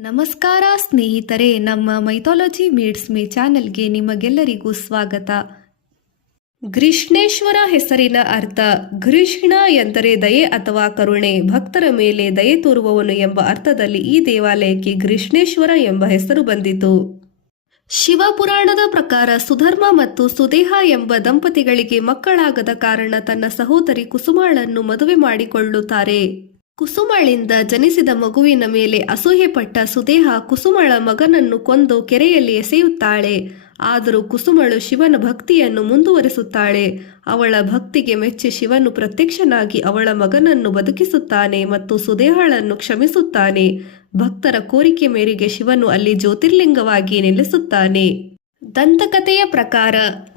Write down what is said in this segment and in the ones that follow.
ನಮಸ್ಕಾರ ಸ್ನೇಹಿತರೆ, ನಮ್ಮ ಮೈಥಾಲಜಿ ಮೀಡ್ಸ್ ಮೇ ಚಾನೆಲ್ಗೆ ನಿಮಗೆಲ್ಲರಿಗೂ ಸ್ವಾಗತ. ಗ್ರೀಷ್ಣೇಶ್ವರ ಹೆಸರಿನ ಅರ್ಥ, ಗ್ರೀಷ್ಣ ಎಂದರೆ ದಯೆ ಅಥವಾ ಕರುಣೆ, ಭಕ್ತರ ಮೇಲೆ ದಯೆ ತೋರುವವನು ಎಂಬ ಅರ್ಥದಲ್ಲಿ ಈ ದೇವಾಲಯಕ್ಕೆ ಗ್ರೀಷ್ಣೇಶ್ವರ ಎಂಬ ಹೆಸರು ಬಂದಿತು. ಶಿವಪುರಾಣದ ಪ್ರಕಾರ ಸುಧರ್ಮ ಮತ್ತು ಸುದೇಹ ಎಂಬ ದಂಪತಿಗಳಿಗೆ ಮಕ್ಕಳಾಗದ ಕಾರಣ ತನ್ನ ಸಹೋದರಿ ಕುಸುಮಾಳನ್ನು ಮದುವೆ ಮಾಡಿಕೊಳ್ಳುತ್ತಾರೆ. ಕುಸುಮಳಿಂದ ಜನಿಸಿದ ಮಗುವಿನ ಮೇಲೆ ಅಸೂಯೆಪಟ್ಟ ಸುದೇಹ ಕುಸುಮಳ ಮಗನನ್ನು ಕೊಂದು ಕೆರೆಯಲ್ಲಿ ಎಸೆಯುತ್ತಾಳೆ. ಆದರೂ ಕುಸುಮಳು ಶಿವನ ಭಕ್ತಿಯನ್ನು ಮುಂದುವರಿಸುತ್ತಾಳೆ. ಅವಳ ಭಕ್ತಿಗೆ ಮೆಚ್ಚಿ ಶಿವನು ಪ್ರತ್ಯಕ್ಷನಾಗಿ ಅವಳ ಮಗನನ್ನು ಬದುಕಿಸುತ್ತಾನೆ ಮತ್ತು ಸುದೇಹಳನ್ನು ಕ್ಷಮಿಸುತ್ತಾನೆ. ಭಕ್ತರ ಕೋರಿಕೆ ಮೇರೆಗೆ ಶಿವನು ಅಲ್ಲಿ ಜ್ಯೋತಿರ್ಲಿಂಗವಾಗಿ ನೆಲೆಸುತ್ತಾನೆ. ದಂತಕಥೆಯ ಪ್ರಕಾರ,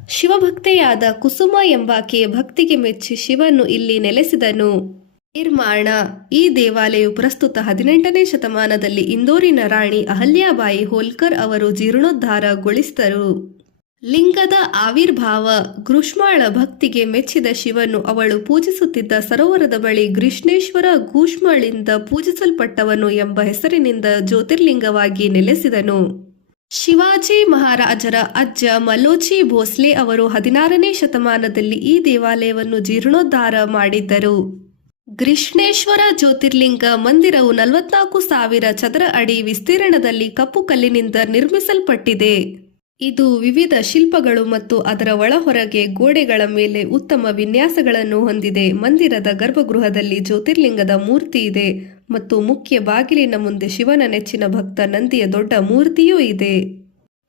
ಶಿವಭಕ್ತೆಯಾದ ಕುಸುಮ ಎಂಬಾಕೆಯ ಭಕ್ತಿಗೆ ಮೆಚ್ಚಿ ಶಿವನು ಇಲ್ಲಿ ನೆಲೆಸಿದನು. ನಿರ್ಮಾಣ. ಈ ದೇವಾಲಯವು ಪ್ರಸ್ತುತ ಹದಿನೆಂಟನೇ ಶತಮಾನದಲ್ಲಿ ಇಂದೋರಿನ ರಾಣಿ ಅಹಲ್ಯಾಬಾಯಿ ಹೋಲ್ಕರ್ ಅವರು ಜೀರ್ಣೋದ್ಧಾರಗೊಳಿಸಿದರು. ಲಿಂಗದ ಆವಿರ್ಭಾವ, ಗ್ರೀಷ್ಮಾಳ ಭಕ್ತಿಗೆ ಮೆಚ್ಚಿದ ಶಿವನು ಅವಳು ಪೂಜಿಸುತ್ತಿದ್ದ ಸರೋವರದ ಬಳಿ ಗ್ರೀಷ್ಣೇಶ್ವರ ಗೂಷ್ಮಳಿಂದ ಪೂಜಿಸಲ್ಪಟ್ಟವನು ಎಂಬ ಹೆಸರಿನಿಂದ ಜ್ಯೋತಿರ್ಲಿಂಗವಾಗಿ ನೆಲೆಸಿದನು. ಶಿವಾಜಿ ಮಹಾರಾಜರ ಅಜ್ಜ ಮಲೋಚಿ ಭೋಸ್ಲೆ ಅವರು ಹದಿನಾರನೇ ಶತಮಾನದಲ್ಲಿ ಈ ದೇವಾಲಯವನ್ನು ಜೀರ್ಣೋದ್ಧಾರ ಮಾಡಿದ್ದರು. ಗ್ರೀಷ್ಣೇಶ್ವರ ಜ್ಯೋತಿರ್ಲಿಂಗ ಮಂದಿರವು ನಲವತ್ನಾಲ್ಕು ಸಾವಿರ ಚದರ ಅಡಿ ವಿಸ್ತೀರ್ಣದಲ್ಲಿ ಕಪ್ಪು ಕಲ್ಲಿನಿಂದ ನಿರ್ಮಿಸಲ್ಪಟ್ಟಿದೆ. ಇದು ವಿವಿಧ ಶಿಲ್ಪಗಳು ಮತ್ತು ಅದರ ಒಳಹೊರಗೆ ಗೋಡೆಗಳ ಮೇಲೆ ಉತ್ತಮ ವಿನ್ಯಾಸಗಳನ್ನು ಹೊಂದಿದೆ. ಮಂದಿರದ ಗರ್ಭಗೃಹದಲ್ಲಿ ಜ್ಯೋತಿರ್ಲಿಂಗದ ಮೂರ್ತಿ ಇದೆ ಮತ್ತು ಮುಖ್ಯ ಬಾಗಿಲಿನ ಮುಂದೆ ಶಿವನ ನೆಚ್ಚಿನ ಭಕ್ತ ನಂದಿಯ ದೊಡ್ಡ ಮೂರ್ತಿಯೂ ಇದೆ.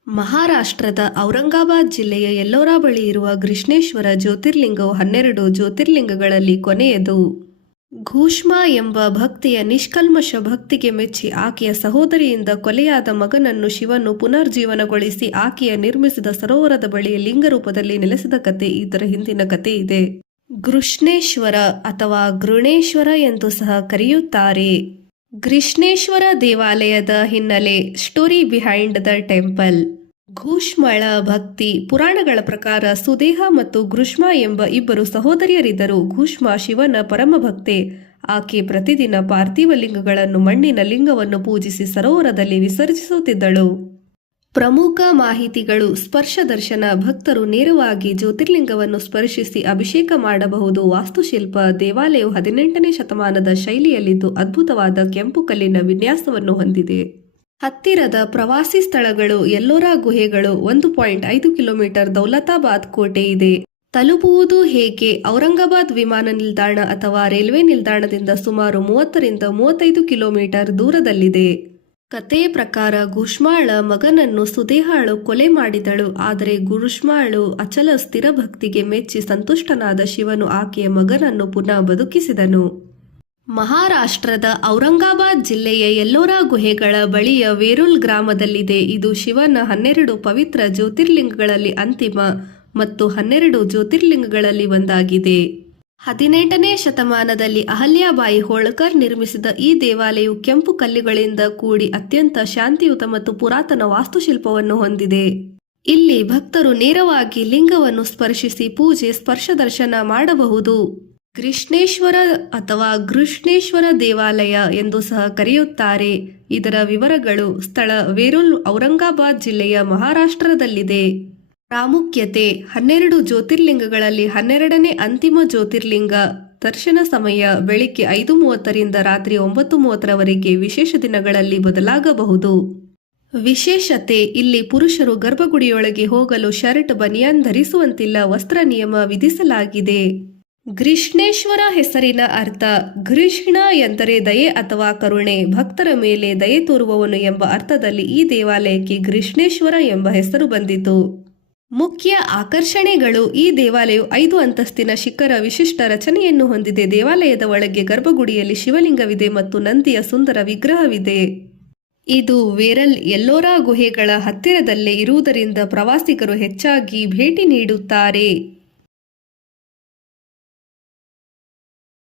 ಮಹಾರಾಷ್ಟ್ರದ ಔರಂಗಾಬಾದ್ ಜಿಲ್ಲೆಯ ಎಲ್ಲೋರಾ ಬಳಿ ಇರುವ ಕೃಷ್ಣೇಶ್ವರ ಜ್ಯೋತಿರ್ಲಿಂಗವು ಹನ್ನೆರಡು ಜ್ಯೋತಿರ್ಲಿಂಗಗಳಲ್ಲಿ ಕೊನೆಯದು. ಘೂಷ್ಮ ಎಂಬ ಭಕ್ತಿಯ ನಿಷ್ಕಲ್ಮಶ ಭಕ್ತಿಗೆ ಮೆಚ್ಚಿ ಆಕೆಯ ಸಹೋದರಿಯಿಂದ ಕೊಲೆಯಾದ ಮಗನನ್ನು ಶಿವನು ಪುನರ್ಜೀವನಗೊಳಿಸಿ ಆಕೆಯ ನಿರ್ಮಿಸಿದ ಸರೋವರದ ಬಳಿ ಲಿಂಗರೂಪದಲ್ಲಿ ನೆಲೆಸಿದ ಕತೆ ಇದರ ಹಿಂದಿನ ಕತೆ ಇದೆ. ಗೃಷ್ಣೇಶ್ವರ ಅಥವಾ ಗೃಣೇಶ್ವರ ಎಂದು ಸಹ ಕರೆಯುತ್ತಾರೆ. ಘೃಷ್ಣೇಶ್ವರ ದೇವಾಲಯದ ಹಿನ್ನೆಲೆ ಸ್ಟೋರಿ ಬಿಹೈಂಡ್ ದ ಟೆಂಪಲ್. ಘೂಷ್ಮಳ ಭಕ್ತಿ ಪುರಾಣಗಳ ಪ್ರಕಾರ ಸುದೇಹ ಮತ್ತು ಗೃಷ್ಮ ಎಂಬ ಇಬ್ಬರು ಸಹೋದರಿಯರಿದ್ದರು. ಘೂಷ್ಮ ಶಿವನ ಪರಮ ಭಕ್ತೆ. ಆಕೆ ಪ್ರತಿದಿನ ಪಾರ್ಥಿವ ಲಿಂಗಗಳನ್ನು ಮಣ್ಣಿನ ಲಿಂಗವನ್ನು ಪೂಜಿಸಿ ಸರೋವರದಲ್ಲಿ ವಿಸರ್ಜಿಸುತ್ತಿದ್ದಳು. ಪ್ರಮುಖ ಮಾಹಿತಿಗಳು ಸ್ಪರ್ಶ ದರ್ಶನ ಭಕ್ತರು ನೇರವಾಗಿ ಜ್ಯೋತಿರ್ಲಿಂಗವನ್ನು ಸ್ಪರ್ಶಿಸಿ ಅಭಿಷೇಕ ಮಾಡಬಹುದು. ವಾಸ್ತುಶಿಲ್ಪ ದೇವಾಲಯವು ಹದಿನೆಂಟನೇ ಶತಮಾನದ ಶೈಲಿಯಲ್ಲಿದ್ದು ಅದ್ಭುತವಾದ ಕೆಂಪು ಕಲ್ಲಿನ ವಿನ್ಯಾಸವನ್ನು ಹೊಂದಿದೆ. ಹತ್ತಿರದ ಪ್ರವಾಸಿ ಸ್ಥಳಗಳು ಎಲ್ಲೋರಾ ಗುಹೆಗಳು ಒಂದು ಪಾಯಿಂಟ್ ಐದು ಕಿಲೋಮೀಟರ್ ದೌಲತಾಬಾದ್ ಕೋಟೆ ಇದೆ. ತಲುಪುವುದು ಹೇಗೆ? ಔರಂಗಾಬಾದ್ ವಿಮಾನ ನಿಲ್ದಾಣ ಅಥವಾ ರೈಲ್ವೆ ನಿಲ್ದಾಣದಿಂದ ಸುಮಾರು ಮೂವತ್ತರಿಂದ ಮೂವತ್ತೈದು ಕಿಲೋಮೀಟರ್ ದೂರದಲ್ಲಿದೆ. ಕಥೆಯ ಪ್ರಕಾರ ಗುಷ್ಮಾಳ ಮಗನನ್ನು ಸುದೇಹಾಳು ಕೊಲೆ ಮಾಡಿದಳು. ಆದರೆ ಗುರುಷ್ಮಾಳು ಅಚಲ ಸ್ಥಿರ ಭಕ್ತಿಗೆ ಮೆಚ್ಚಿ ಸಂತುಷ್ಟನಾದ ಶಿವನು ಆಕೆಯ ಮಗನನ್ನು ಪುನಃ ಬದುಕಿಸಿದನು. ಮಹಾರಾಷ್ಟ್ರದ ಔರಂಗಾಬಾದ್ ಜಿಲ್ಲೆಯ ಎಲ್ಲೋರಾ ಗುಹೆಗಳ ಬಳಿಯ ವೇರುಲ್ ಗ್ರಾಮದಲ್ಲಿದೆ. ಇದು ಶಿವನ ಹನ್ನೆರಡು ಪವಿತ್ರ ಜ್ಯೋತಿರ್ಲಿಂಗಗಳಲ್ಲಿ ಅಂತಿಮ ಮತ್ತು ಹನ್ನೆರಡು ಜ್ಯೋತಿರ್ಲಿಂಗಗಳಲ್ಲಿ ಒಂದಾಗಿದೆ. ಹದಿನೆಂಟನೇ ಶತಮಾನದಲ್ಲಿ ಅಹಲ್ಯಾಬಾಯಿ ಹೋಳಕರ್ ನಿರ್ಮಿಸಿದ ಈ ದೇವಾಲಯವು ಕೆಂಪು ಕಲ್ಲುಗಳಿಂದ ಕೂಡಿ ಅತ್ಯಂತ ಶಾಂತಿಯುತ ಮತ್ತು ಪುರಾತನ ವಾಸ್ತುಶಿಲ್ಪವನ್ನು ಹೊಂದಿದೆ. ಇಲ್ಲಿ ಭಕ್ತರು ನೇರವಾಗಿ ಲಿಂಗವನ್ನು ಸ್ಪರ್ಶಿಸಿ ಪೂಜೆ, ಸ್ಪರ್ಶ ದರ್ಶನ ಮಾಡಬಹುದು. ಕೃಷ್ಣೇಶ್ವರ ಅಥವಾ ಕೃಷ್ಣೇಶ್ವರ ದೇವಾಲಯ ಎಂದು ಸಹ ಕರೆಯುತ್ತಾರೆ. ಇದರ ವಿವರಗಳು ಸ್ಥಳ ವೇರುಲ್ ಔರಂಗಾಬಾದ್ ಜಿಲ್ಲೆಯ ಮಹಾರಾಷ್ಟ್ರದಲ್ಲಿದೆ. ಪ್ರಾಮುಖ್ಯತೆ ಹನ್ನೆರಡು ಜ್ಯೋತಿರ್ಲಿಂಗಗಳಲ್ಲಿ ಹನ್ನೆರಡನೇ ಅಂತಿಮ ಜ್ಯೋತಿರ್ಲಿಂಗ. ದರ್ಶನ ಸಮಯ ಬೆಳಿಗ್ಗೆ ಐದು ಮೂವತ್ತರಿಂದ ರಾತ್ರಿ ಒಂಬತ್ತು ಮೂವತ್ತರವರೆಗೆ ವಿಶೇಷ ದಿನಗಳಲ್ಲಿ ಬದಲಾಗಬಹುದು. ವಿಶೇಷತೆ ಇಲ್ಲಿ ಪುರುಷರು ಗರ್ಭಗುಡಿಯೊಳಗೆ ಹೋಗಲು ಶರ್ಟ್, ಬನಿಯಾನ್ ಧರಿಸುವಂತಿಲ್ಲ, ವಸ್ತ್ರ ನಿಯಮ ವಿಧಿಸಲಾಗಿದೆ. ಗ್ರೀಷ್ಣೇಶ್ವರ ಹೆಸರಿನ ಅರ್ಥ ಗ್ರೀಷ್ಣ ಎಂದರೆ ದಯೆ ಅಥವಾ ಕರುಣೆ. ಭಕ್ತರ ಮೇಲೆ ದಯೆ ತೋರುವವನು ಎಂಬ ಅರ್ಥದಲ್ಲಿ ಈ ದೇವಾಲಯಕ್ಕೆ ಗ್ರೀಷ್ಣೇಶ್ವರ ಎಂಬ ಹೆಸರು ಬಂದಿತು. ಮುಖ್ಯ ಆಕರ್ಷಣೆಗಳು ಈ ದೇವಾಲಯವು ಐದು ಅಂತಸ್ತಿನ ಶಿಖರ ವಿಶಿಷ್ಟ ರಚನೆಯನ್ನು ಹೊಂದಿದೆ. ದೇವಾಲಯದ ಒಳಗೆ ಗರ್ಭಗುಡಿಯಲ್ಲಿ ಶಿವಲಿಂಗವಿದೆ ಮತ್ತು ನಂದಿಯ ಸುಂದರ ವಿಗ್ರಹವಿದೆ. ಇದು ವೇರಲ್ ಎಲ್ಲೋರಾ ಗುಹೆಗಳ ಹತ್ತಿರದಲ್ಲೇ ಇರುವುದರಿಂದ ಪ್ರವಾಸಿಗರು ಹೆಚ್ಚಾಗಿ ಭೇಟಿ ನೀಡುತ್ತಾರೆ.